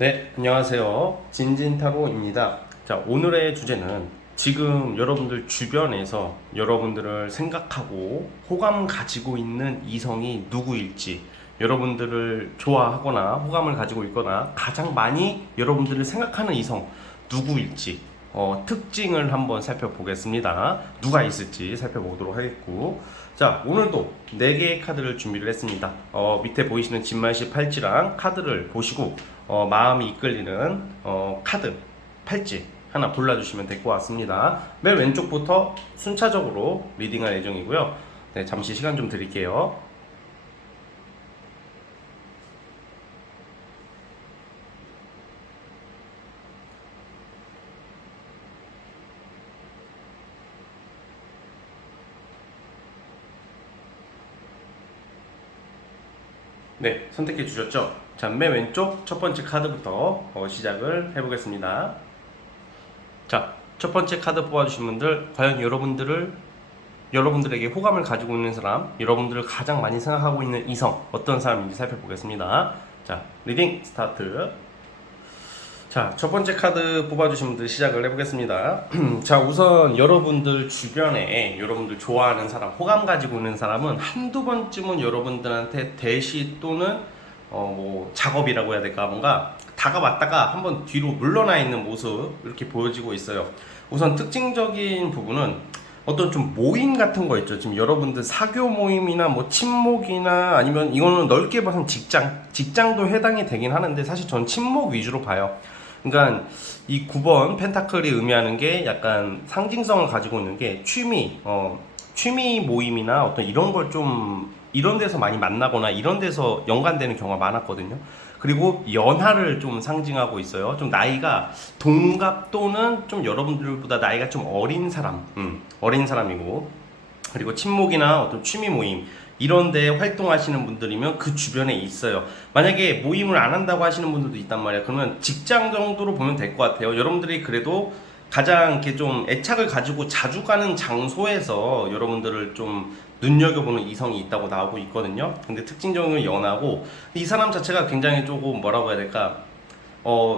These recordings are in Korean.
네, 안녕하세요. 진진타로입니다. 자, 오늘의 주제는 지금 여러분들 주변에서 여러분들을 생각하고 호감 가지고 있는 이성이 누구일지, 여러분들을 좋아하거나 호감을 가지고 있거나 가장 많이 여러분들을 생각하는 이성 누구일지, 특징을 한번 살펴보겠습니다. 누가 있을지 살펴보도록 하겠고, 자, 오늘도 4개의 카드를 준비를 했습니다. 밑에 보이시는 진말씨 팔찌랑 카드를 보시고 마음이 이끌리는 카드, 팔찌 하나 골라주시면 될 것 같습니다. 맨 왼쪽부터 순차적으로 리딩할 예정이고요. 네, 잠시 시간 좀 드릴게요. 네, 선택해 주셨죠? 자, 맨 왼쪽 첫 번째 카드부터 시작을 해보겠습니다. 자, 첫 번째 카드 뽑아주신 분들, 과연 여러분들에게 호감을 가지고 있는 사람, 여러분들을 가장 많이 생각하고 있는 이성, 어떤 사람인지 살펴보겠습니다. 자, 리딩 스타트. 자, 첫 번째 카드 뽑아주신 분들 시작을 해보겠습니다. 자, 우선 여러분들 주변에 여러분들 좋아하는 사람, 호감 가지고 있는 사람은 한두 번쯤은 여러분들한테 대시 또는 뭐 작업이라고 해야 될까, 뭔가 다가왔다가 한번 뒤로 물러나 있는 모습 이렇게 보여지고 있어요. 우선 특징적인 부분은 어떤 좀 모임 같은 거 있죠. 지금 여러분들 사교 모임이나 뭐 친목이나 아니면 이거는 넓게 봐서 직장도 해당이 되긴 하는데 사실 전 친목 위주로 봐요. 그러니까 이 9번 펜타클이 의미하는 게 약간 상징성을 가지고 있는 게 취미 모임이나 어떤 이런 걸 좀 이런 데서 많이 만나거나 이런 데서 연관되는 경우가 많았거든요. 그리고 연하를 좀 상징하고 있어요. 좀 나이가 동갑 또는 좀 여러분들보다 나이가 좀 어린 사람이고, 그리고 친목이나 어떤 취미 모임 이런 데 활동하시는 분들이면 그 주변에 있어요. 만약에 모임을 안 한다고 하시는 분들도 있단 말이야. 그러면 직장 정도로 보면 될 것 같아요. 여러분들이 그래도 가장 이렇게 좀 애착을 가지고 자주 가는 장소에서 여러분들을 좀 눈여겨보는 이성이 있다고 나오고 있거든요. 근데 특징적인 연하고 이 사람 자체가 굉장히 조금 뭐라고 해야 될까?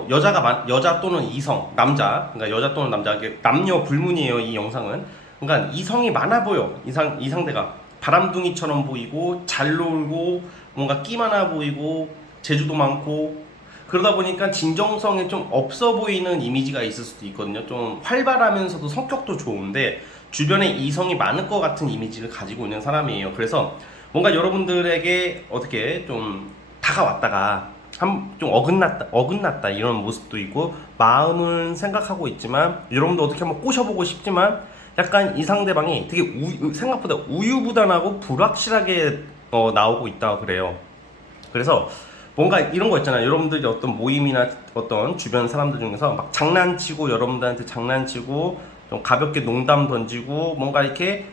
여자 또는 이성, 남자, 그러니까 여자 또는 남자, 남녀 불문이에요. 이 영상은. 그러니까 이성이 많아 보여. 이 상대가 바람둥이처럼 보이고 잘 놀고 뭔가 끼 많아 보이고 재주도 많고 그러다 보니까 진정성이 좀 없어 보이는 이미지가 있을 수도 있거든요. 좀 활발하면서도 성격도 좋은데 주변에 이성이 많을 것 같은 이미지를 가지고 있는 사람이에요. 그래서 뭔가 여러분들에게 어떻게 좀 다가왔다가 좀 어긋났다 이런 모습도 있고, 마음은 생각하고 있지만 여러분도 어떻게 한번 꼬셔보고 싶지만 약간 이 상대방이 되게 생각보다 우유부단하고 불확실하게 나오고 있다 그래요. 그래서 뭔가 이런 거 있잖아요. 여러분들이 어떤 모임이나 어떤 주변 사람들 중에서 막 장난치고 여러분들한테 장난치고 좀 가볍게 농담 던지고 뭔가 이렇게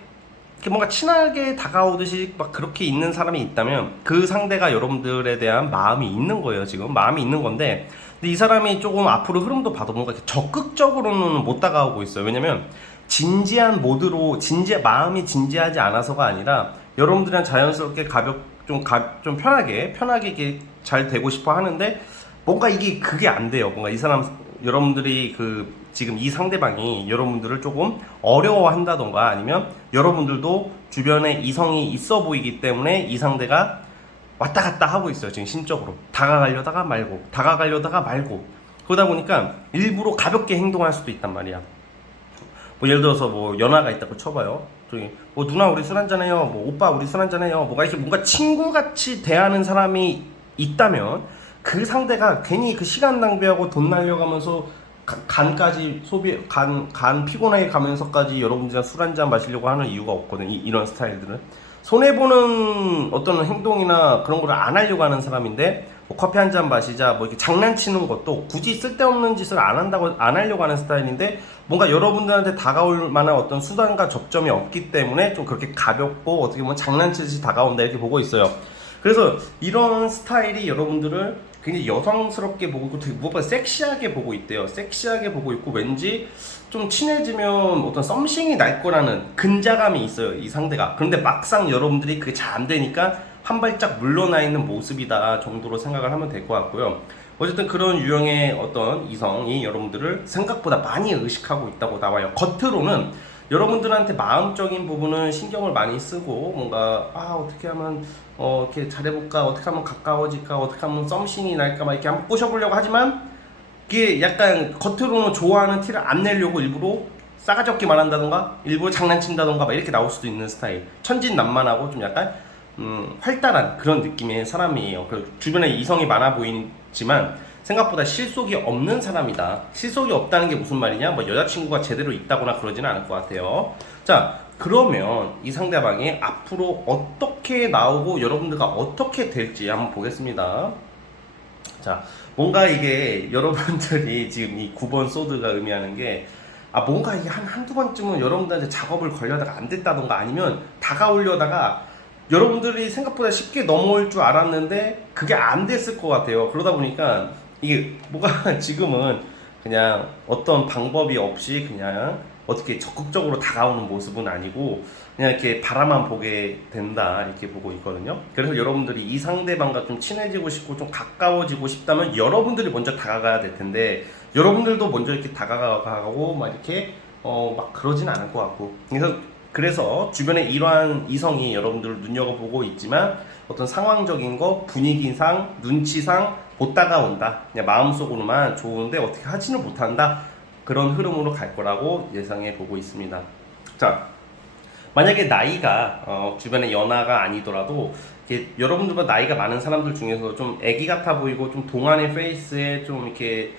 뭔가 친하게 다가오듯이 막 그렇게 있는 사람이 있다면 그 상대가 여러분들에 대한 마음이 있는 거예요. 지금 마음이 있는 건데, 근데 이 사람이 조금 앞으로 흐름도 봐도 뭔가 이렇게 적극적으로는 못 다가오고 있어요. 왜냐면 진지한 모드로 마음이 진지하지 않아서가 아니라 여러분들이랑 자연스럽게 좀 편하게 이게 잘 되고 싶어 하는데 뭔가 이게 그게 안 돼요. 뭔가 이 사람 여러분들이 지금 이 상대방이 여러분들을 조금 어려워한다던가 아니면 여러분들도 주변에 이성이 있어 보이기 때문에 이 상대가 왔다 갔다 하고 있어요. 지금 심적으로 다가가려다가 말고 그러다 보니까 일부러 가볍게 행동할 수도 있단 말이야. 뭐 예를 들어서 뭐 연하가 있다고 쳐봐요. 저기 뭐 누나 우리 술 한잔해요. 뭐 오빠 우리 술 한잔해요. 뭐가 이렇게 뭔가 친구같이 대하는 사람이 있다면 그 상대가 괜히 그 시간 낭비하고 돈 날려가면서 간 피곤하게 가면서까지 여러분들이랑 술 한잔 마시려고 하는 이유가 없거든. 이런 스타일들은 손해보는 어떤 행동이나 그런 걸 안 하려고 하는 사람인데, 뭐 커피 한 잔 마시자 뭐 이렇게 장난치는 것도 굳이 쓸데없는 짓을 안 하려고 하는 스타일인데, 뭔가 여러분들한테 다가올 만한 어떤 수단과 접점이 없기 때문에 좀 그렇게 가볍고 어떻게 보면 장난치듯이 다가온다 이렇게 보고 있어요. 그래서 이런 스타일이 여러분들을 굉장히 여성스럽게 보고 있고 되게 무엇보다 섹시하게 보고 있대요. 섹시하게 보고 있고 왠지 좀 친해지면 어떤 썸씽이 날 거라는 근자감이 있어요, 이 상대가. 그런데 막상 여러분들이 그게 잘 안 되니까 한 발짝 물러나 있는 모습이다 정도로 생각을 하면 될 것 같고요. 어쨌든 그런 유형의 어떤 이성이 여러분들을 생각보다 많이 의식하고 있다고 나와요. 겉으로는 여러분들한테 마음적인 부분은 신경을 많이 쓰고 뭔가 어떻게 하면 이렇게 잘해볼까, 어떻게 하면 가까워질까, 어떻게 하면 썸씽이 날까 막 이렇게 한번 꼬셔보려고 하지만 이게 약간 겉으로는 좋아하는 티를 안 내려고 일부러 싸가지 없게 말한다던가 일부러 장난친다던가 막 이렇게 나올 수도 있는 스타일. 천진난만하고 좀 약간 활달한 그런 느낌의 사람이에요. 그리고 주변에 이성이 많아 보이지만 생각보다 실속이 없는 사람이다. 실속이 없다는 게 무슨 말이냐? 뭐 여자친구가 제대로 있다거나 그러지는 않을 것 같아요. 자, 그러면 이 상대방이 앞으로 어떻게 나오고 여러분들과 어떻게 될지 한번 보겠습니다. 자, 뭔가 이게 여러분들이 지금 이 9번 소드가 의미하는 게 뭔가 이게 한두 번쯤은 여러분들한테 작업을 걸려다가 안 됐다던가 아니면 다가오려다가 여러분들이 생각보다 쉽게 넘어올 줄 알았는데 그게 안 됐을 것 같아요. 그러다 보니까 이게 뭐가 지금은 그냥 어떤 방법이 없이 그냥 어떻게 적극적으로 다가오는 모습은 아니고 그냥 이렇게 바라만 보게 된다 이렇게 보고 있거든요. 그래서 여러분들이 이 상대방과 좀 친해지고 싶고 좀 가까워지고 싶다면 여러분들이 먼저 다가가야 될 텐데 여러분들도 먼저 이렇게 다가가고 막 이렇게 막 그러진 않을 것 같고 그래서 주변에 이러한 이성이 여러분들을 눈여겨보고 있지만 어떤 상황적인 거, 분위기상, 눈치상 못 다가온다. 그냥 마음속으로만 좋은데 어떻게 하지는 못한다. 그런 흐름으로 갈 거라고 예상해 보고 있습니다. 자, 만약에 나이가 주변에 연하가 아니더라도 여러분들보다 나이가 많은 사람들 중에서 좀 애기 같아 보이고 좀 동안의 페이스에 좀 이렇게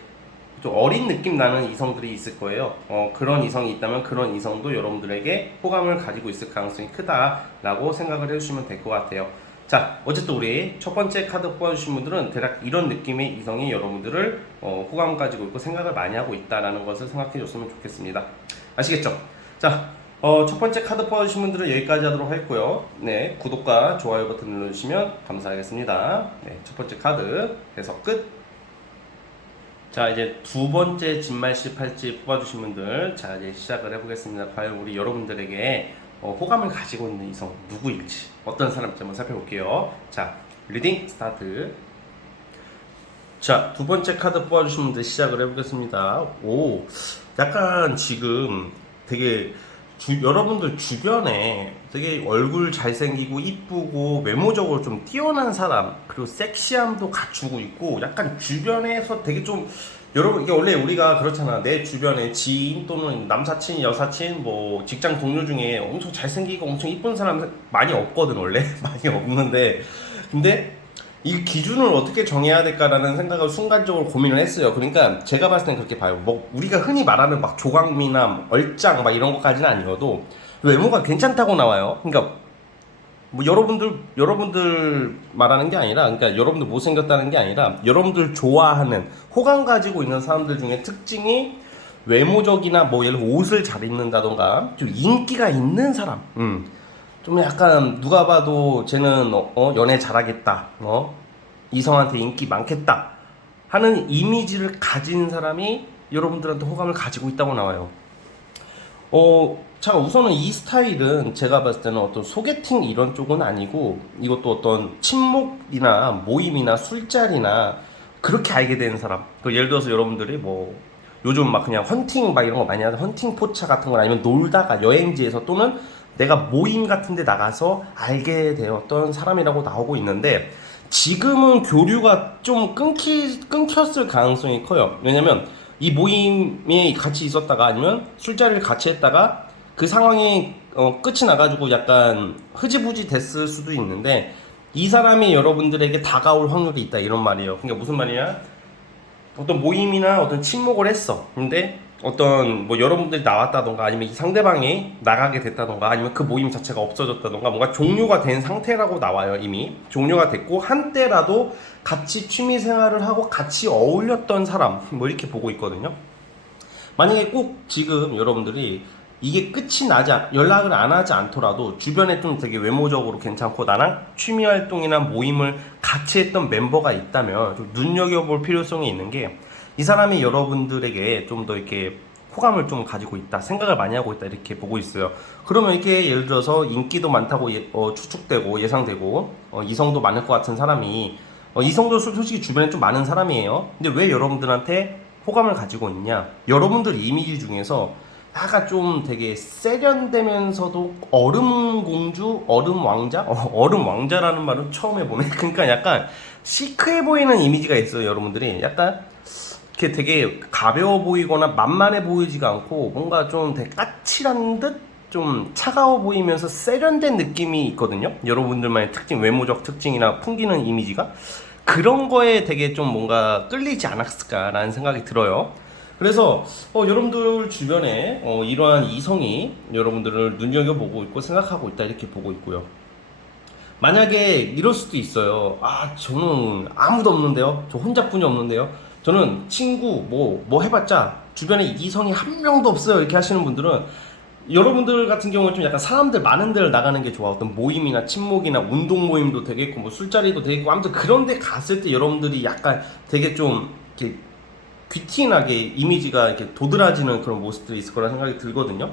좀 어린 느낌 나는 이성들이 있을 거예요. 그런 이성이 있다면 그런 이성도 여러분들에게 호감을 가지고 있을 가능성이 크다라고 생각을 해주시면 될 것 같아요. 자, 어쨌든 우리 첫 번째 카드 뽑아주신 분들은 대략 이런 느낌의 이성이 여러분들을 호감 가지고 있고 생각을 많이 하고 있다라는 것을 생각해 줬으면 좋겠습니다. 아시겠죠? 자, 첫 번째 카드 뽑아주신 분들은 여기까지 하도록 하겠고요. 네, 구독과 좋아요 버튼 눌러주시면 감사하겠습니다. 네, 첫 번째 카드 해석 끝. 자, 이제 두 번째 진말씨 팔찌 뽑아주신 분들, 자 이제 시작을 해보겠습니다. 과연 우리 여러분들에게 호감을 가지고 있는 이성 누구일지 어떤 사람인지 한번 살펴볼게요. 자, 리딩 스타트. 자, 두 번째 카드 뽑아주신 분들 시작을 해보겠습니다. 오, 약간 지금 되게 여러분들 주변에 되게 얼굴 잘생기고 이쁘고 외모적으로 좀 뛰어난 사람 그리고 섹시함도 갖추고 있고 약간 주변에서 되게 좀 여러분 이게 원래 우리가 그렇잖아. 내 주변에 지인 또는 남사친 여사친 뭐 직장 동료 중에 엄청 잘생기고 엄청 이쁜 사람 많이 없거든 원래. 많이 없는데 근데 이 기준을 어떻게 정해야 될까라는 생각을 순간적으로 고민을 했어요. 그러니까 제가 봤을 땐 그렇게 봐요. 뭐 우리가 흔히 말하는 막 조각미나 얼짱 막 이런 것까지는 아니어도 외모가 괜찮다고 나와요. 그러니까 뭐 여러분들 말하는 게 아니라 그러니까 여러분들 못생겼다는 게 아니라 여러분들 좋아하는 호감 가지고 있는 사람들 중에 특징이 외모적이나 뭐 예를 들어 옷을 잘 입는다던가 좀 인기가 있는 사람. 좀 약간 누가 봐도 쟤는 연애 잘하겠다, 이성한테 인기 많겠다 하는 이미지를 가진 사람이 여러분들한테 호감을 가지고 있다고 나와요. 자, 우선은 이 스타일은 제가 봤을 때는 어떤 소개팅 이런 쪽은 아니고 이것도 어떤 친목이나 모임이나 술자리나 그렇게 알게 되는 사람. 예를 들어서 여러분들이 뭐 요즘 막 그냥 헌팅 막 이런 거 많이 하는 헌팅 포차 같은 거 아니면 놀다가 여행지에서 또는 내가 모임 같은 데 나가서 알게 되었던 사람이라고 나오고 있는데 지금은 교류가 좀 끊겼을 가능성이 커요. 왜냐면 이 모임에 같이 있었다가 아니면 술자리를 같이 했다가 그 상황이 끝이 나가지고 약간 흐지부지 됐을 수도 있는데 이 사람이 여러분들에게 다가올 확률이 있다 이런 말이에요. 그러니까 무슨 말이냐? 어떤 모임이나 어떤 친목을 했어. 근데 어떤 뭐 여러분들이 나왔다던가 아니면 이 상대방이 나가게 됐다던가 아니면 그 모임 자체가 없어졌다던가 뭔가 종료가 된 상태라고 나와요. 이미 종료가 됐고 한때라도 같이 취미 생활을 하고 같이 어울렸던 사람 뭐 이렇게 보고 있거든요. 만약에 꼭 지금 여러분들이 이게 끝이 나지 연락을 안 하지 않더라도 주변에 좀 되게 외모적으로 괜찮고 나랑 취미 활동이나 모임을 같이 했던 멤버가 있다면 좀 눈여겨볼 필요성이 있는 게 이 사람이 여러분들에게 좀 더 이렇게 호감을 좀 가지고 있다, 생각을 많이 하고 있다 이렇게 보고 있어요. 그러면 이게 예를 들어서 인기도 많다고 추측되고 예상되고 이성도 많을 것 같은 사람이 이성도 솔직히 주변에 좀 많은 사람이에요. 근데 왜 여러분들한테 호감을 가지고 있냐? 여러분들 이미지 중에서 약간 좀 되게 세련되면서도 얼음 공주, 얼음 왕자? 얼음 왕자라는 말은 처음 해보네. 그러니까 약간 시크해 보이는 이미지가 있어요, 여러분들이. 약간 이렇게 되게 가벼워 보이거나 만만해 보이지가 않고 뭔가 좀 되게 까칠한 듯 좀 차가워 보이면서 세련된 느낌이 있거든요. 여러분들만의 특징, 외모적 특징이나 풍기는 이미지가 그런 거에 되게 좀 뭔가 끌리지 않았을까라는 생각이 들어요. 그래서 여러분들 주변에 이러한 이성이 여러분들을 눈여겨보고 있고 생각하고 있다 이렇게 보고 있고요. 만약에 이럴 수도 있어요. 아, 저는 아무도 없는데요. 저 혼자뿐이 없는데요. 저는 친구 뭐 해봤자 주변에 이성이 한 명도 없어요. 이렇게 하시는 분들은 여러분들 같은 경우는 좀 약간 사람들 많은 데를 나가는 게 좋아. 어떤 모임이나 친목이나 운동 모임도 되겠고 뭐 술자리도 되겠고 아무튼 그런 데 갔을 때 여러분들이 약간 되게 좀 이렇게 귀티나게 이미지가 이렇게 도드라지는 그런 모습들이 있을 거라 생각이 들거든요.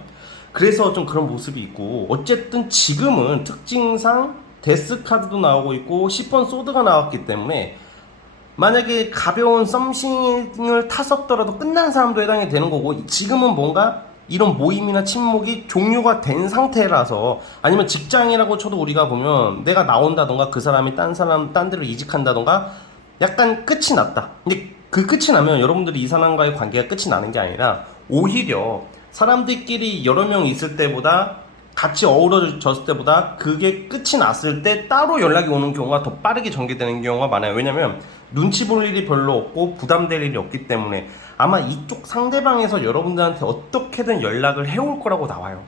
그래서 좀 그런 모습이 있고 어쨌든 지금은 특징상 데스 카드도 나오고 있고 10번 소드가 나왔기 때문에 만약에 가벼운 썸씽을 탔었더라도 끝난 사람도 해당이 되는 거고 지금은 뭔가 이런 모임이나 친목이 종료가 된 상태라서 아니면 직장이라고 쳐도 우리가 보면 내가 나온다던가 그 사람이 딴 데로 이직한다던가 약간 끝이 났다. 근데 그 끝이 나면 여러분들이 이 사람과의 관계가 끝이 나는 게 아니라 오히려 사람들끼리 여러 명 있을 때보다 같이 어우러졌을 때보다 그게 끝이 났을 때 따로 연락이 오는 경우가 더 빠르게 전개되는 경우가 많아요. 왜냐면 눈치 볼 일이 별로 없고 부담될 일이 없기 때문에 아마 이쪽 상대방에서 여러분들한테 어떻게든 연락을 해올 거라고 나와요.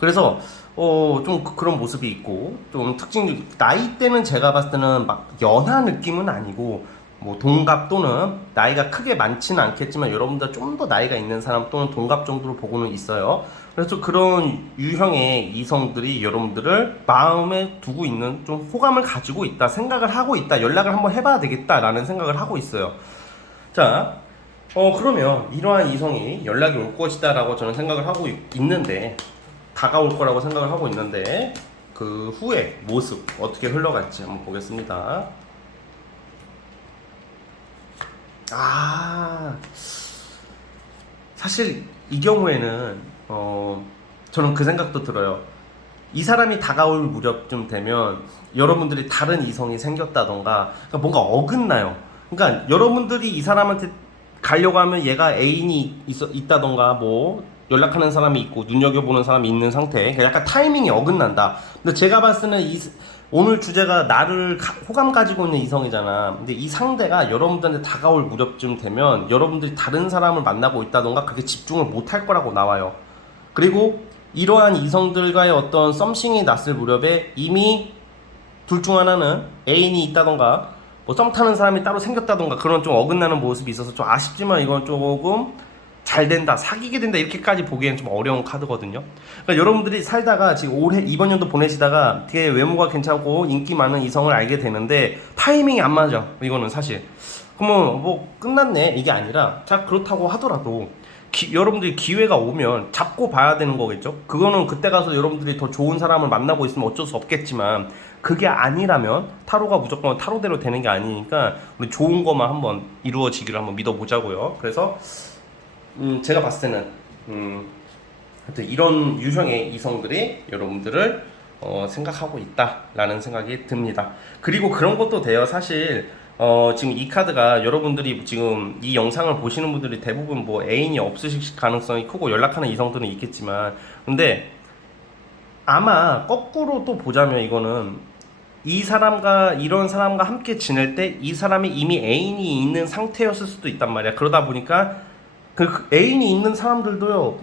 그래서 좀 그런 모습이 있고 좀 특징 나이대는 제가 봤을 때는 막 연하 느낌은 아니고 뭐 동갑 또는 나이가 크게 많지는 않겠지만 여러분들 좀 더 나이가 있는 사람 또는 동갑 정도로 보고는 있어요. 그래서 그런 유형의 이성들이 여러분들을 마음에 두고 있는 좀 호감을 가지고 있다, 생각을 하고 있다, 연락을 한번 해봐야 되겠다라는 생각을 하고 있어요. 자, 그러면 이러한 이성이 연락이 올 것이다라고 저는 생각을 하고 있는데 다가올 거라고 생각을 하고 있는데 그 후에 모습 어떻게 흘러갈지 한번 보겠습니다. 사실 이 경우에는 저는 그 생각도 들어요. 이 사람이 다가올 무렵쯤 되면 여러분들이 다른 이성이 생겼다던가 그러니까 뭔가 어긋나요. 그러니까 여러분들이 이 사람한테 가려고 하면 얘가 애인이 있다던가 뭐 연락하는 사람이 있고 눈여겨보는 사람이 있는 상태. 그러니까 약간 타이밍이 어긋난다. 근데 제가 봤을 때는 오늘 주제가 나를 호감 가지고 있는 이성이잖아. 근데 이 상대가 여러분들한테 다가올 무렵쯤 되면 여러분들이 다른 사람을 만나고 있다던가 그렇게 집중을 못 할 거라고 나와요. 그리고 이러한 이성들과의 어떤 썸씽이 났을 무렵에 이미 둘 중 하나는 애인이 있다던가 뭐 썸 타는 사람이 따로 생겼다던가 그런 좀 어긋나는 모습이 있어서 좀 아쉽지만 이건 조금 잘 된다, 사귀게 된다 이렇게까지 보기에는 좀 어려운 카드거든요. 그러니까 여러분들이 살다가 지금 올해 이번 연도 보내시다가 되게 외모가 괜찮고 인기 많은 이성을 알게 되는데 타이밍이 안 맞아. 이거는 사실. 그러면 뭐 끝났네 이게 아니라 자 그렇다고 하더라도 여러분들이 기회가 오면 잡고 봐야 되는 거겠죠. 그거는 그때 가서 여러분들이 더 좋은 사람을 만나고 있으면 어쩔 수 없겠지만 그게 아니라면 타로가 무조건 타로대로 되는 게 아니니까 우리 좋은 것만 한번 이루어지기를 한번 믿어보자고요. 그래서 제가 봤을 때는 하여튼 이런 유형의 이성들이 여러분들을 생각하고 있다라는 생각이 듭니다. 그리고 그런 것도 돼요. 사실 지금 이 카드가 여러분들이 지금 이 영상을 보시는 분들이 대부분 뭐 애인이 없으실 가능성이 크고 연락하는 이성들은 있겠지만 근데 아마 거꾸로 또 보자면 이거는 이런 사람과 함께 지낼 때 이 사람이 이미 애인이 있는 상태였을 수도 있단 말이야. 그러다 보니까 그 애인이 있는 사람들도요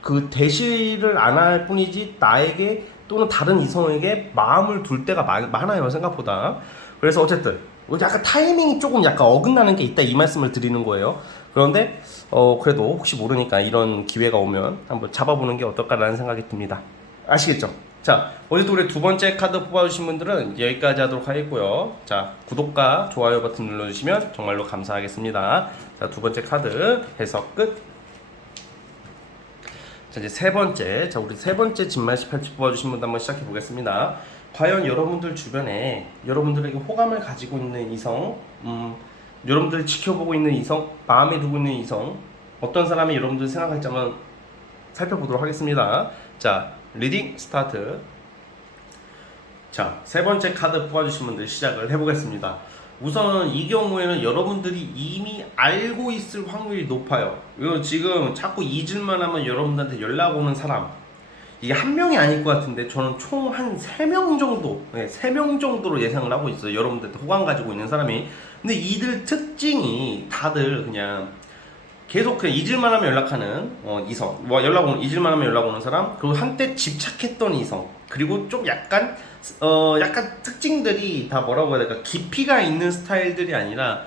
그 대시를 안 할 뿐이지 나에게 또는 다른 이성에게 마음을 둘 때가 많아요 생각보다. 그래서 어쨌든 약간 타이밍이 조금 약간 어긋나는 게 있다 이 말씀을 드리는 거예요. 그런데 그래도 혹시 모르니까 이런 기회가 오면 한번 잡아보는 게 어떨까라는 생각이 듭니다. 아시겠죠? 자, 어제도 우리 두 번째 카드 뽑아주신 분들은 여기까지 하도록 하겠고요. 자, 구독과 좋아요 버튼 눌러주시면 정말로 감사하겠습니다. 자, 두 번째 카드 해석 끝. 자, 이제 세 번째. 자, 우리 세 번째 진말씨 팔찌 뽑아주신 분도 한번 시작해 보겠습니다. 과연 여러분들 주변에 여러분들에게 호감을 가지고 있는 이성, 여러분들이 지켜보고 있는 이성, 마음에 두고 있는 이성, 어떤 사람이 여러분들 생각할지 한번 살펴보도록 하겠습니다. 자, 리딩 스타트. 자, 세 번째 카드 뽑아주신 분들 시작을 해보겠습니다. 우선 이 경우에는 여러분들이 이미 알고 있을 확률이 높아요. 이거 지금 자꾸 잊을만 하면 여러분들한테 연락 오는 사람, 이게 한 명이 아닐 것 같은데 저는 총 한 3명 정도, 3명 정도로 예상을 하고 있어요. 여러분들한테 호감 가지고 있는 사람이. 근데 이들 특징이 다들 그냥 계속 그냥 잊을만 하면 연락하는 이성, 잊을만 하면 연락 오는 사람, 그리고 한때 집착했던 이성, 그리고 좀 약간 특징들이 다 뭐라고 해야 될까, 깊이가 있는 스타일들이 아니라,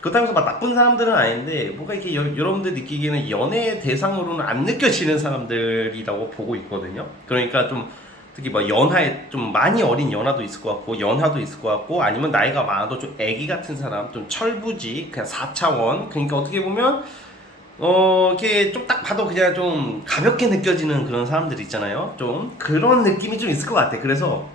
그렇다고 해서 막 나쁜 사람들은 아닌데 뭔가 이렇게 여러분들 느끼기에는 연애의 대상으로는 안 느껴지는 사람들이라고 보고 있거든요. 그러니까 좀 특히 뭐 연하에 좀 많이 어린 연하도 있을 것 같고, 연하도 있을 것 같고, 아니면 나이가 많아도 좀 애기 같은 사람, 좀 철부지, 그냥 4차원. 그러니까 어떻게 보면 이렇게 좀 딱 봐도 그냥 좀 가볍게 느껴지는 그런 사람들 있잖아요. 좀 그런 느낌이 좀 있을 것 같아. 그래서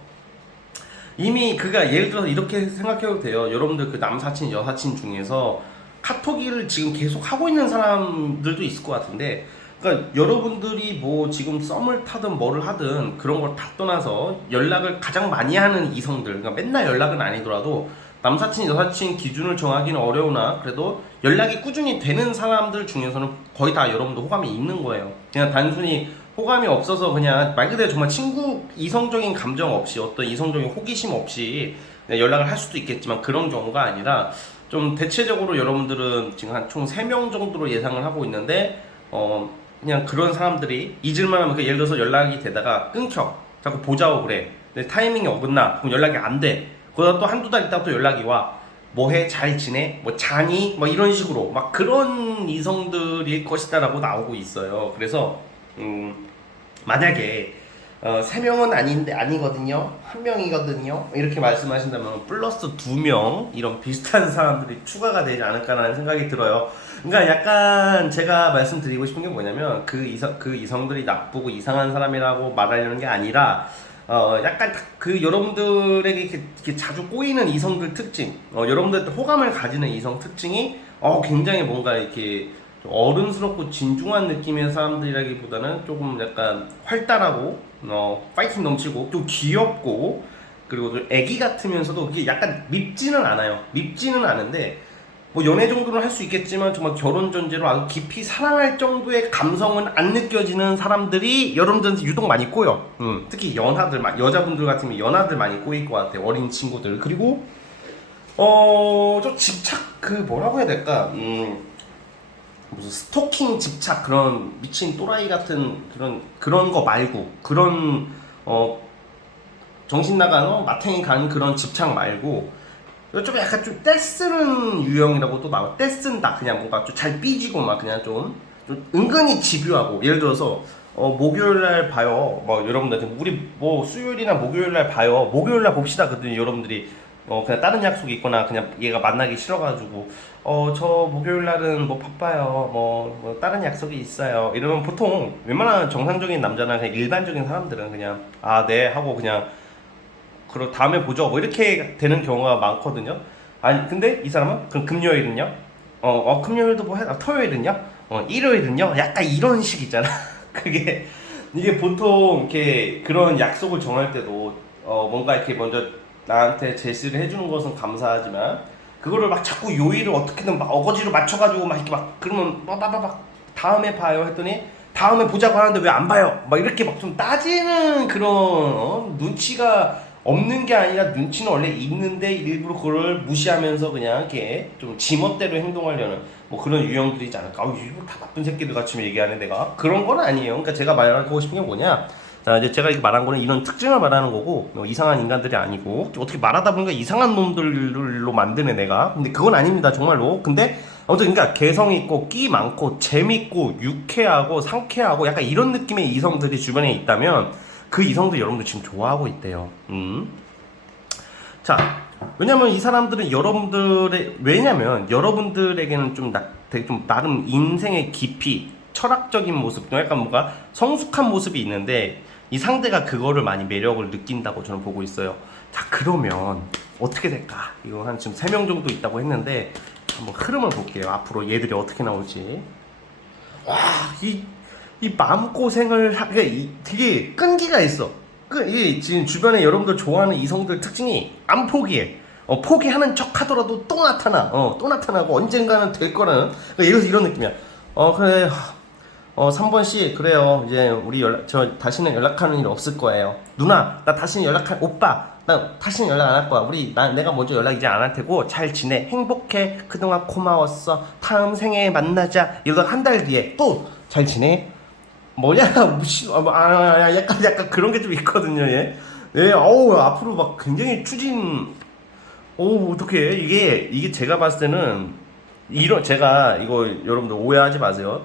이미 그가 예를 들어서 이렇게 생각해도 돼요. 여러분들 그 남사친, 여사친 중에서 카톡을 지금 계속 하고 있는 사람들도 있을 것 같은데, 그러니까 여러분들이 뭐 지금 썸을 타든 뭐를 하든 그런 걸 다 떠나서 연락을 가장 많이 하는 이성들, 그러니까 맨날 연락은 아니더라도 남사친, 여사친 기준을 정하기는 어려우나 그래도 연락이 꾸준히 되는 사람들 중에서는 거의 다 여러분도 호감이 있는 거예요. 그냥 단순히 호감이 없어서 그냥 말 그대로 정말 친구, 이성적인 감정 없이, 어떤 이성적인 호기심 없이 그냥 연락을 할 수도 있겠지만 그런 경우가 아니라, 좀 대체적으로 여러분들은 지금 한 총 3명 정도로 예상을 하고 있는데, 그냥 그런 사람들이 잊을만 하면, 예를 들어서 연락이 되다가 끊겨, 자꾸 보자고 그래, 근데 타이밍이 어긋나, 그럼 연락이 안 돼. 그러다 또 한두 달 있다가 또 연락이 와. 뭐해? 잘 지내? 뭐 자니? 뭐 이런 식으로 막 그런 이성들일 것이다 라고 나오고 있어요. 그래서 만약에 3명은 아니거든요, 1명이거든요 이렇게 말씀하신다면 플러스 2명 이런 비슷한 사람들이 추가가 되지 않을까라는 생각이 들어요. 그러니까 약간 제가 말씀드리고 싶은 게 뭐냐면, 그 이성들이 나쁘고 이상한 사람이라고 말하려는 게 아니라, 약간 그 여러분들에게 이렇게 자주 꼬이는 이성들 특징, 여러분들한테 호감을 가지는 이성 특징이 굉장히 뭔가 이렇게 어른스럽고 진중한 느낌의 사람들이라기보다는 조금 약간 활달하고 파이팅 넘치고 좀 귀엽고, 그리고 좀 애기 같으면서도 그게 약간 밉지는 않아요. 밉지는 않은데 뭐 연애 정도는 할 수 있겠지만 정말 결혼 전제로 아주 깊이 사랑할 정도의 감성은 안 느껴지는 사람들이 여러분들한테 유독 많이 꼬여. 특히 연하들, 여자분들 같으면 연하들 많이 꼬일 것 같아요. 어린 친구들. 그리고 좀 집착, 그 뭐라고 해야 될까, 무슨 스토킹 집착, 그런 미친 또라이 같은 그런 거 말고, 그런 정신 나간 마탱이 가는 그런 집착 말고, 좀 약간 좀 떼쓰는 유형이라고 또 나와. 떼쓴다, 그냥 뭔가 좀 잘 삐지고 막 그냥 좀 은근히 집요하고. 예를 들어서 목요일날 봐요, 뭐 여러분들 우리 뭐 수요일이나 목요일날 봐요, 목요일날 봅시다 그랬더니 여러분들이 그냥 다른 약속이 있거나 그냥 얘가 만나기 싫어가지고 저 목요일날은 뭐 바빠요, 뭐 다른 약속이 있어요 이러면, 보통 웬만한 정상적인 남자나 그냥 일반적인 사람들은 그냥 네 하고 그냥 그럼 다음에 보죠 뭐 이렇게 되는 경우가 많거든요. 아니 근데 이 사람은 그럼 금요일은요? 금요일도 뭐 해? 토요일은요? 일요일은요? 약간 이런 식이잖아. 그게 이게 보통 이렇게 그런 약속을 정할 때도 뭔가 이렇게 먼저 나한테 제시를 해주는 것은 감사하지만, 그거를 막 자꾸 요일을 어떻게든 막 어거지로 맞춰가지고 막 이렇게 막 그러면 막 다음에 봐요 했더니 다음에 보자고 하는데 왜 안 봐요? 막 이렇게 막 좀 따지는 그런 눈치가 없는 게 아니라, 눈치는 원래 있는데 일부러 그걸 무시하면서 그냥 이렇게 좀 지멋대로 행동하려는 뭐 그런 유형들이 있지 않을까. 일부러 다 나쁜 새끼들 같이 얘기하네 내가. 그런 건 아니에요. 그러니까 제가 말하고 싶은 게 뭐냐, 자 이제 제가 말한 거는 이런 특징을 말하는 거고, 이상한 인간들이 아니고, 어떻게 말하다 보니까 이상한 놈들로 만드네 내가. 근데 그건 아닙니다 정말로. 근데 아무튼 그러니까 개성 있고 끼 많고 재밌고 유쾌하고 상쾌하고 약간 이런 느낌의 이성들이 주변에 있다면, 그 이성들 여러분들 지금 좋아하고 있대요. 자, 왜냐면 이 사람들은 여러분들에게는 좀 되게 좀 나름 인생의 깊이, 철학적인 모습, 약간 뭔가 성숙한 모습이 있는데 이 상대가 그거를 많이 매력을 느낀다고 저는 보고 있어요. 자, 그러면 어떻게 될까? 이거 한 지금 3명 정도 있다고 했는데 한번 흐름을 볼게요. 앞으로 얘들이 어떻게 나올지. 와, 이 마음고생을 되게 끈기가 있어. 이 지금 주변에 여러분들 좋아하는 이성들 특징이 안 포기해. 포기하는 척 하더라도 또 나타나. 또 나타나고 언젠가는 될 거라는 이런 느낌이야. 그래. 3번씨, 그래요. 이제 우리 저 다시는 연락하는 일 없을 거예요. 누나, 나 다시는 오빠, 나 다시는 연락 안 할 거야. 내가 먼저 연락 이제 안 할 테고 잘 지내. 행복해. 그동안 고마웠어. 다음 생에 만나자. 이러다가 한 달 뒤에 또 잘 지내. 뭐냐, 무시, 약간 그런 게 좀 있거든요, 얘. 예, 앞으로 막 굉장히 어떡해. 이게 제가 봤을 때는, 제가 이거 여러분들 오해하지 마세요.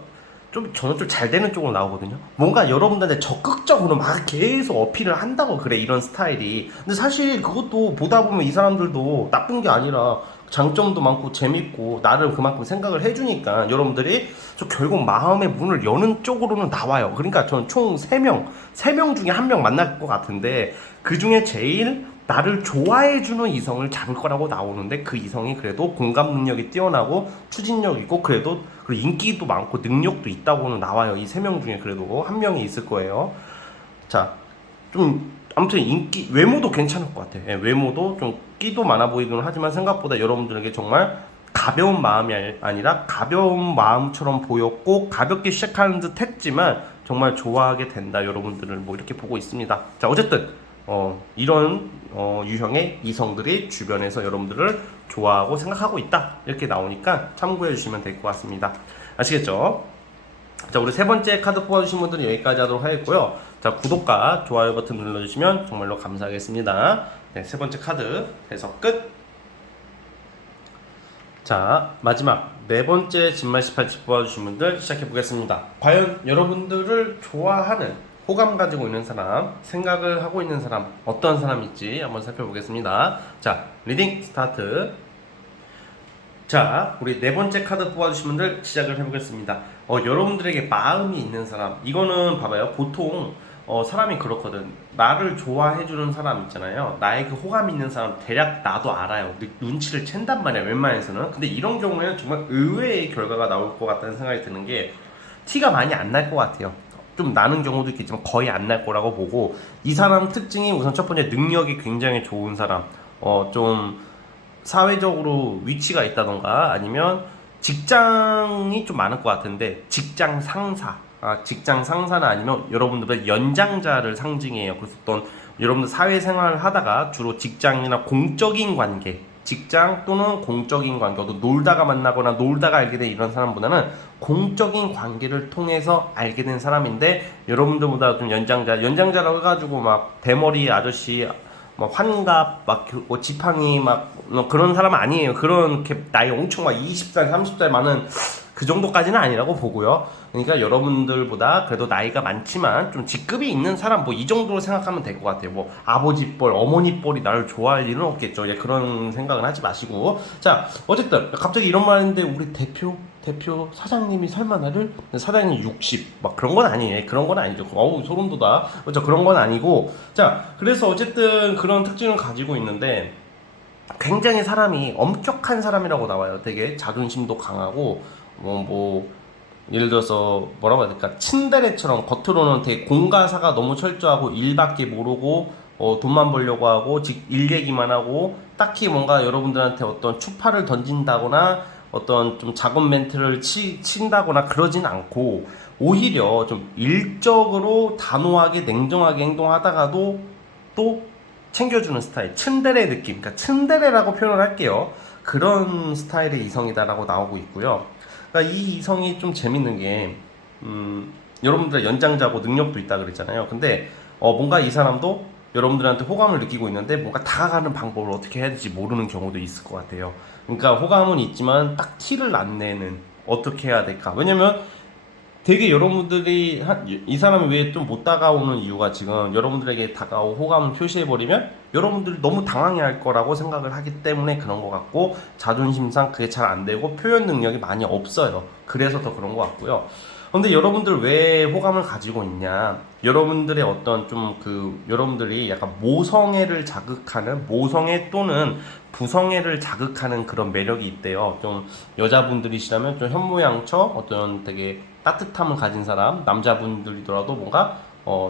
저는 좀 잘 되는 쪽으로 나오거든요. 뭔가 여러분들한테 적극적으로 막 계속 어필을 한다고 그래, 이런 스타일이. 근데 사실 그것도 보다 보면 이 사람들도 나쁜 게 아니라 장점도 많고 재밌고 나를 그만큼 생각을 해주니까 여러분들이 결국 마음의 문을 여는 쪽으로는 나와요. 그러니까 저는 총 3명 중에 1명 만날 것 같은데 그 중에 제일 나를 좋아해주는 이성을 잡을 거라고 나오는데 그 이성이 그래도 공감 능력이 뛰어나고 추진력 있고 그리고 인기도 많고 능력도 있다고는 나와요. 이 3명 중에 그래도 1명이 있을 거예요. 자, 좀 아무튼 외모도 괜찮을 것 같아. 예, 외모도 좀 끼도 많아 보이긴 하지만 생각보다 여러분들에게 정말 가벼운 마음이 아니라 가벼운 마음처럼 보였고 가볍게 시작하는 듯 했지만 정말 좋아하게 된다. 여러분들을 뭐 이렇게 보고 있습니다. 자, 어쨌든 이런 유형의 이성들이 주변에서 여러분들을 좋아하고 생각하고 있다 이렇게 나오니까 참고해 주시면 될 것 같습니다. 아시겠죠? 자, 우리 3번째 카드 뽑아주신 분들은 여기까지 하도록 하겠고요. 자, 구독과 좋아요 버튼 눌러주시면 정말로 감사하겠습니다. 네, 3번째 카드 해석 끝. 자, 마지막 4번째 진말 18집 뽑아주신 분들 시작해 보겠습니다. 과연 여러분들을 좋아하는, 호감 가지고 있는 사람, 생각을 하고 있는 사람, 어떤 사람일지 한번 살펴보겠습니다. 자, 리딩 스타트. 자, 우리 4번째 카드 뽑아주신 분들 시작을 해보겠습니다. 여러분들에게 마음이 있는 사람, 이거는 봐봐요. 보통 사람이 그렇거든. 나를 좋아해주는 사람 있잖아요. 나에게 호감 있는 사람 대략 나도 알아요. 눈치를 챈단 말이야, 웬만해서는. 근데 이런 경우에는 정말 의외의 결과가 나올 것 같다는 생각이 드는 게 티가 많이 안 날 것 같아요. 좀 나는 경우도 있겠지만 거의 안 날 거라고 보고, 이 사람 특징이 우선 첫 번째 능력이 굉장히 좋은 사람, 좀 사회적으로 위치가 있다던가 아니면 직장이 좀 많을 것 같은데 직장 상사나 아니면 여러분들의 연장자를 상징해요. 그래서 어떤 여러분들 사회생활을 하다가 주로 직장이나 공적인 관계, 직장 또는 공적인 관계, 놀다가 만나거나 놀다가 알게 된 이런 사람보다는 공적인 관계를 통해서 알게 된 사람인데, 여러분들보다 좀 연장자라고 해가지고 막 대머리 아저씨, 뭐 환갑, 막 지팡이 막 그런 사람 아니에요. 그렇게 나이 엄청 막 20살, 30살 많은 그 정도까지는 아니라고 보고요. 그러니까 여러분들보다 그래도 나이가 많지만 좀 직급이 있는 사람, 뭐 이 정도로 생각하면 될 것 같아요. 뭐 아버지 뻘, 어머니 뻘이 나를 좋아할 일은 없겠죠. 그런 생각은 하지 마시고. 자, 어쨌든 갑자기 이런 말 했는데 우리 대표 사장님이 설마 나를, 사장님 60 막 그런 건 아니에요. 그런 건 아니죠. 어우, 소름 돋아. 그렇죠. 그런 건 아니고. 자, 그래서 어쨌든 그런 특징을 가지고 있는데 굉장히 사람이 엄격한 사람이라고 나와요. 되게 자존심도 강하고 예를 들어서 뭐라고 해야 될까, 친데레처럼 겉으로는 되게 공가사가 너무 철저하고 일밖에 모르고 돈만 벌려고 하고 일 얘기만 하고 딱히 뭔가 여러분들한테 어떤 추파를 던진다거나 어떤 좀 작은 멘트를 친다거나 그러진 않고, 오히려 좀 일적으로 단호하게 냉정하게 행동하다가도 또 챙겨주는 스타일, 츤데레 느낌, 그러니까 츤데레라고 표현을 할게요. 그런 스타일의 이성이다라고 나오고 있고요. 그러니까 이 이성이 좀 재밌는 게 여러분들의 연장자고 능력도 있다 그랬잖아요. 근데 뭔가 이 사람도 여러분들한테 호감을 느끼고 있는데 뭔가 다가가는 방법을 어떻게 해야 될지 모르는 경우도 있을 것 같아요. 그러니까 호감은 있지만 딱 티를 안 내는, 어떻게 해야 될까. 왜냐면 되게 여러분들이 이 사람이 왜 좀 못 다가오는 이유가, 지금 여러분들에게 다가오 호감을 표시해버리면 여러분들이 너무 당황해할 거라고 생각을 하기 때문에 그런 것 같고, 자존심상 그게 잘 안 되고 표현 능력이 많이 없어요. 그래서 더 그런 것 같고요. 근데 여러분들 왜 호감을 가지고 있냐? 여러분들의 어떤 좀 여러분들이 약간 모성애를 자극하는, 모성애 또는 부성애를 자극하는 그런 매력이 있대요. 좀 여자분들이시라면 좀 현모양처 어떤 되게 따뜻함을 가진 사람, 남자분들이더라도 뭔가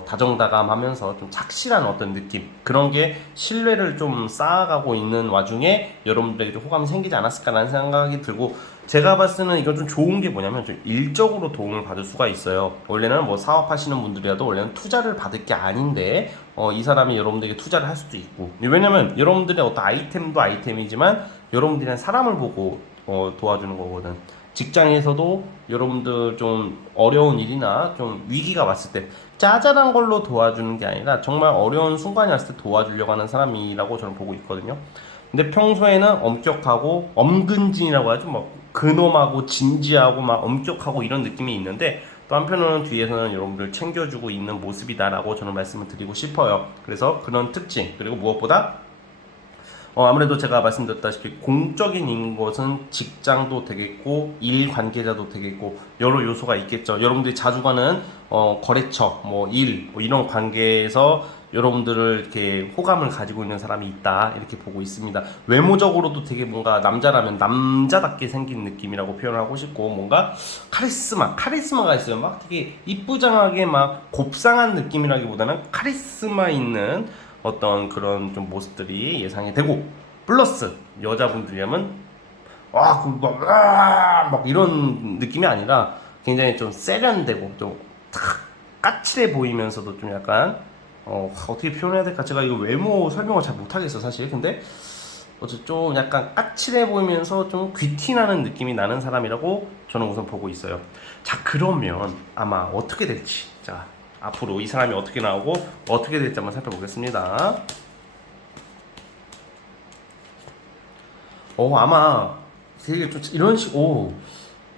다정다감하면서 좀 착실한 어떤 느낌, 그런 게 신뢰를 좀 쌓아가고 있는 와중에 여러분들에게 좀 호감이 생기지 않았을까라는 생각이 들고, 제가 봤을 때는 이건 좀 좋은 게 뭐냐면 좀 일적으로 도움을 받을 수가 있어요. 원래는 뭐 사업하시는 분들이라도 원래는 투자를 받을 게 아닌데 이 사람이 여러분들에게 투자를 할 수도 있고, 왜냐면 여러분들의 어떤 아이템도 아이템이지만 여러분들이 사람을 보고 도와주는 거거든. 직장에서도 여러분들 좀 어려운 일이나 좀 위기가 왔을 때 짜잘한 걸로 도와주는 게 아니라 정말 어려운 순간이 왔을 때 도와주려고 하는 사람이라고 저는 보고 있거든요. 근데 평소에는 엄격하고 엄근진이라고 하죠. 뭐 근엄하고 진지하고 막 엄격하고 이런 느낌이 있는데, 또 한편으로는 뒤에서는 여러분들 챙겨주고 있는 모습이다라고 저는 말씀을 드리고 싶어요. 그래서 그런 특징, 그리고 무엇보다 아무래도 제가 말씀드렸다시피 공적인 것은 직장도 되겠고 일 관계자도 되겠고 여러 요소가 있겠죠. 여러분들이 자주 가는 거래처, 뭐 일, 뭐 이런 관계에서 여러분들을 이렇게 호감을 가지고 있는 사람이 있다, 이렇게 보고 있습니다. 외모적으로도 되게 뭔가 남자라면 남자답게 생긴 느낌이라고 표현하고 싶고, 뭔가 카리스마가 있어요. 막 되게 이쁘장하게 막 곱상한 느낌이라기보다는 카리스마 있는 어떤 그런 좀 모습들이 예상이 되고, 플러스 여자분들이라면 막 이런 느낌이 아니라 굉장히 좀 세련되고 좀 까칠해 보이면서도 좀 약간 어떻게 표현해야 될까, 제가 이거 외모 설명을 잘 못하겠어 사실. 근데 어쨌든 좀 약간 까칠해 보이면서 좀 귀티나는 느낌이 나는 사람이라고 저는 우선 보고 있어요. 자, 그러면 아마 어떻게 될지, 자 앞으로 이 사람이 어떻게 나오고 어떻게 될지 한번 살펴보겠습니다. 아마 되게 좀 이런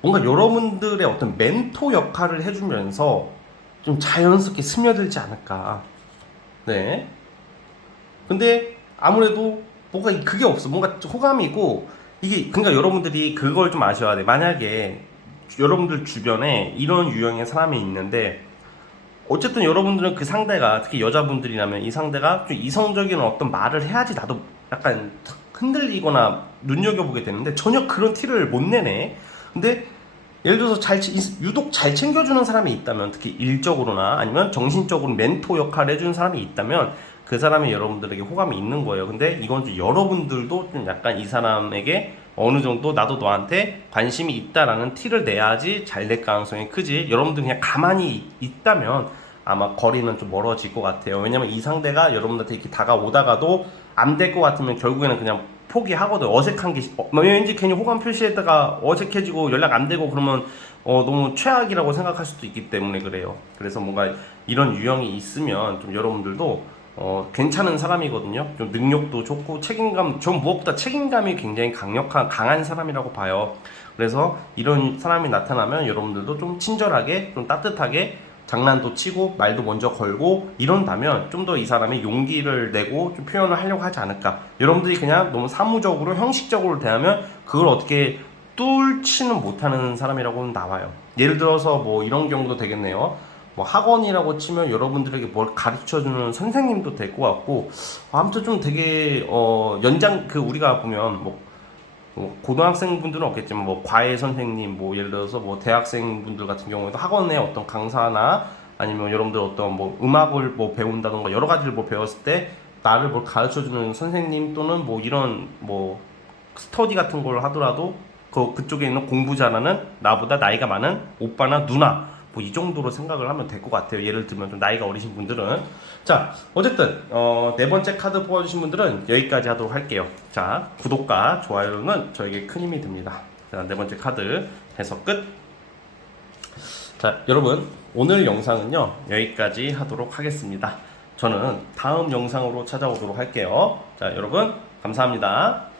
뭔가 여러분들의 어떤 멘토 역할을 해주면서 좀 자연스럽게 스며들지 않을까. 네. 근데 아무래도 뭔가 그게 없어. 뭔가 호감이 있고, 이게 그러니까 여러분들이 그걸 좀 아셔야 돼. 만약에 여러분들 주변에 이런 유형의 사람이 있는데, 어쨌든 여러분들은 그 상대가, 특히 여자분들이라면 이 상대가 좀 이성적인 어떤 말을 해야지 나도 약간 흔들리거나 눈여겨보게 되는데, 전혀 그런 티를 못 내네. 근데 예를 들어서 유독 잘 챙겨주는 사람이 있다면, 특히 일적으로나 아니면 정신적으로 멘토 역할을 해주는 사람이 있다면 그 사람이 여러분들에게 호감이 있는 거예요. 근데 이건 좀 여러분들도 좀 약간 이 사람에게 어느 정도 나도 너한테 관심이 있다라는 티를 내야지 잘 될 가능성이 크지, 여러분들 그냥 가만히 있다면 아마 거리는 좀 멀어질 것 같아요. 왜냐면 이 상대가 여러분들한테 이렇게 다가오다가도 안 될 것 같으면 결국에는 그냥 포기하거든. 어색한 게 왠지 괜히 호감 표시했다가 어색해지고 연락 안 되고 그러면 너무 최악이라고 생각할 수도 있기 때문에 그래요. 그래서 뭔가 이런 유형이 있으면 좀 여러분들도 괜찮은 사람이거든요. 좀 능력도 좋고 책임감, 전 무엇보다 책임감이 굉장히 강한 사람이라고 봐요. 그래서 이런 사람이 나타나면 여러분들도 좀 친절하게, 좀 따뜻하게 장난도 치고 말도 먼저 걸고 이런다면 좀 더 이 사람이 용기를 내고 좀 표현을 하려고 하지 않을까. 여러분들이 그냥 너무 사무적으로 형식적으로 대하면 그걸 어떻게 뚫지는 못하는 사람이라고는 나와요. 예를 들어서 뭐 이런 경우도 되겠네요. 뭐 학원이라고 치면 여러분들에게 뭘 가르쳐주는 선생님도 될 것 같고, 아무튼 좀 되게 우리가 보면 뭐 고등학생분들은 없겠지만 뭐 과외 선생님, 뭐 예를 들어서 뭐 대학생분들 같은 경우에도 학원의 어떤 강사나 아니면 여러분들 어떤 뭐 음악을 뭐 배운다던가 여러 가지를 뭐 배웠을 때 나를 뭘 가르쳐주는 선생님, 또는 뭐 이런 뭐 스터디 같은 걸 하더라도 그쪽에 있는 공부 잘하는 나보다 나이가 많은 오빠나 누나, 뭐 이 정도로 생각을 하면 될 것 같아요. 예를 들면 좀 나이가 어리신 분들은. 자, 어쨌든 네 번째 카드 뽑아주신 분들은 여기까지 하도록 할게요. 자, 구독과 좋아요는 저에게 큰 힘이 됩니다. 자, 네 번째 카드 해석 끝. 자, 여러분 오늘 영상은요 여기까지 하도록 하겠습니다. 저는 다음 영상으로 찾아오도록 할게요. 자, 여러분 감사합니다.